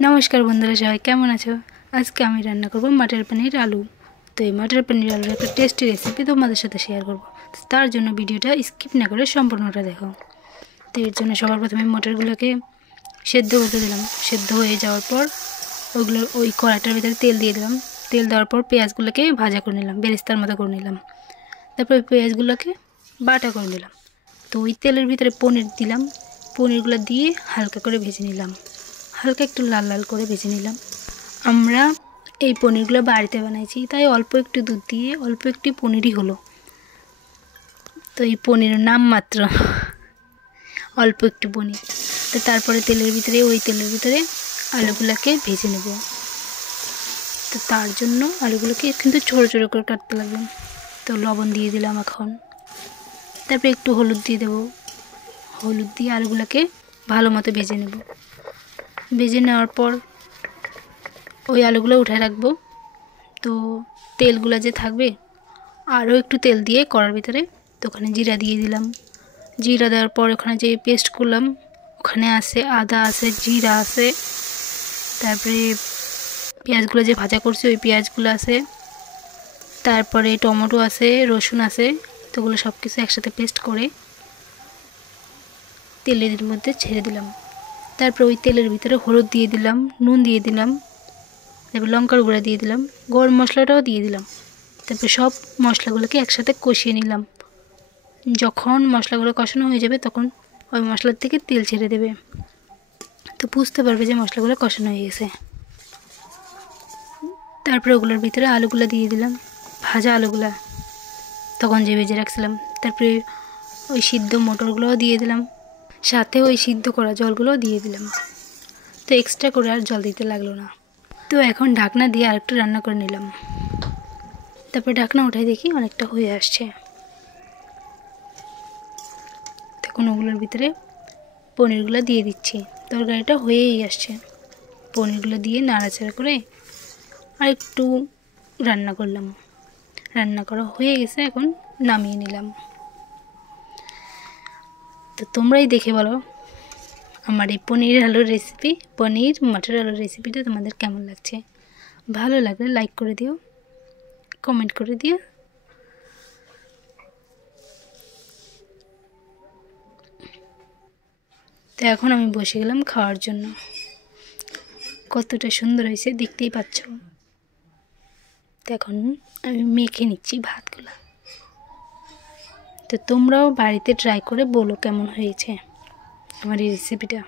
नमस्कार बंधुरा सबाई केमन आछो। आज के आमी रान्ना करब मटर पनीर आलू। तो ये मटर पनीर आलूर एक टेस्टी रेसिपि तोमादेर साथे शेयर करब। तार जोन्नो भिडियोटा स्किप ना करे सम्पूर्णटा देखो। तो एर जोन्नो सबार प्रथमे मटरगुलोके सेদ্ধ करते दिलाम। सेদ্ধ हये जाओयार पर ओइगुलो ओई कड़ाइटार भितरे तेल दिये दिलाम। तेल देওয়ার पर पेঁয়াজগুলোকে भाजा करे निलाम, बेरेस्तार मतो करे निलाम। तारपर पेঁয়াজগুলোকে बाटा करे निलाम। तो ओई तेलेर भितरे पनीर दिलाम। पनीरगुलो दिये हालका करे भेजे निलाम। हालका एकटु लाल लाल करे भेजे निलाम। आमरा এই পনিরগুলো বাড়িতে বানাইছি, তাই অল্প একটু দুধ দিয়ে অল্প একটু পনিরই হলো। তো এই পনিরের নাম মাত্র অল্প একটু পনির। তো তারপরে তেলের ভিতরে আলুগুলোকে ভেজে নেব। তো তার জন্য আলুগুলোকে কিন্তু ছোট ছোট করে কাটতে লাগবে। তো লবণ দিয়ে দিলাম এখন। তারপরে একটু হলুদ দিয়ে দেব। হলুদ দিয়ে আলুগুলোকে ভালো মতো ভেজে নেব। ভেজে নেওয়ার পর ওই আলুগুলো উঠে রাখবো। তো তেলগুলো যে থাকবে আরও একটু তেল দিয়ে কড়ার ভিতরে তো ওখানে জিরা দিয়ে দিলাম। জিরা দেওয়ার পর ওখানে যে পেস্ট করলাম ওখানে আছে আদা আছে, জিরা আছে, তারপরে পেঁয়াজগুলো যে ভাজা করছি ওই পেঁয়াজগুলো আছে, তারপরে টমেটো আছে, রসুন আছে। তো ওগুলো সব কিছু একসাথে পেস্ট করে তেলের মধ্যে ছেড়ে দিলাম। তারপর ওই তেলের ভিতরে হলুদ দিয়ে দিলাম, নুন দিয়ে দিলাম, তারপর লঙ্কার গুঁড়া দিয়ে দিলাম, গরম মশলাটাও দিয়ে দিলাম। তারপর সব মশলাগুলোকে একসাথে কষিয়ে নিলাম। যখন মশলাগুলো কষানো হয়ে যাবে তখন ওই মশলার থেকে তেল ছেড়ে দেবে। তো বুঝতে পারবে যে মশলাগুলো কষানো হয়ে গেছে। তারপরে ওগুলোর ভিতরে আলুগুলো দিয়ে দিলাম, ভাজা আলুগুলা তখন যে ভেজে রাখছিলাম। তারপরে ওই সিদ্ধ মটরগুলোও দিয়ে দিলাম, সাথে ওই সিদ্ধ করা জলগুলোও দিয়ে দিলাম। তো এক্সট্রা করে আর জল দিতে লাগলো না। তো এখন ঢাকনা দিয়ে আরেকটু রান্না করে নিলাম। তারপরে ঢাকনা উঠাই দেখি অনেকটা হয়ে আসছে। তখন ওগুলোর ভিতরে পনিরগুলো দিয়ে দিচ্ছি। তরকারিটা হয়েই আসছে। পনিরগুলো দিয়ে নাড়াচাড়া করে আর একটু রান্না করলাম। রান্না করা হয়ে গেছে, এখন নামিয়ে নিলাম। তো তোমরাই দেখে বলো আমার এই পনির আলুর রেসিপি, পনির মটর আলুর রেসিপিটা তোমাদের কেমন লাগছে। ভালো লাগলে লাইক করে দিও, কমেন্ট করে দিও। তো এখন আমি বসে গেলাম খাওয়ার জন্য। কতটা সুন্দর হয়েছে দেখতেই পাচ্ছ। তো এখন আমি মেখে নিচ্ছি ভাতগুলো। তো তোমরাও বাড়িতে ট্রাই করে বলো কেমন হয়েছে আমার এই রেসিপিটা।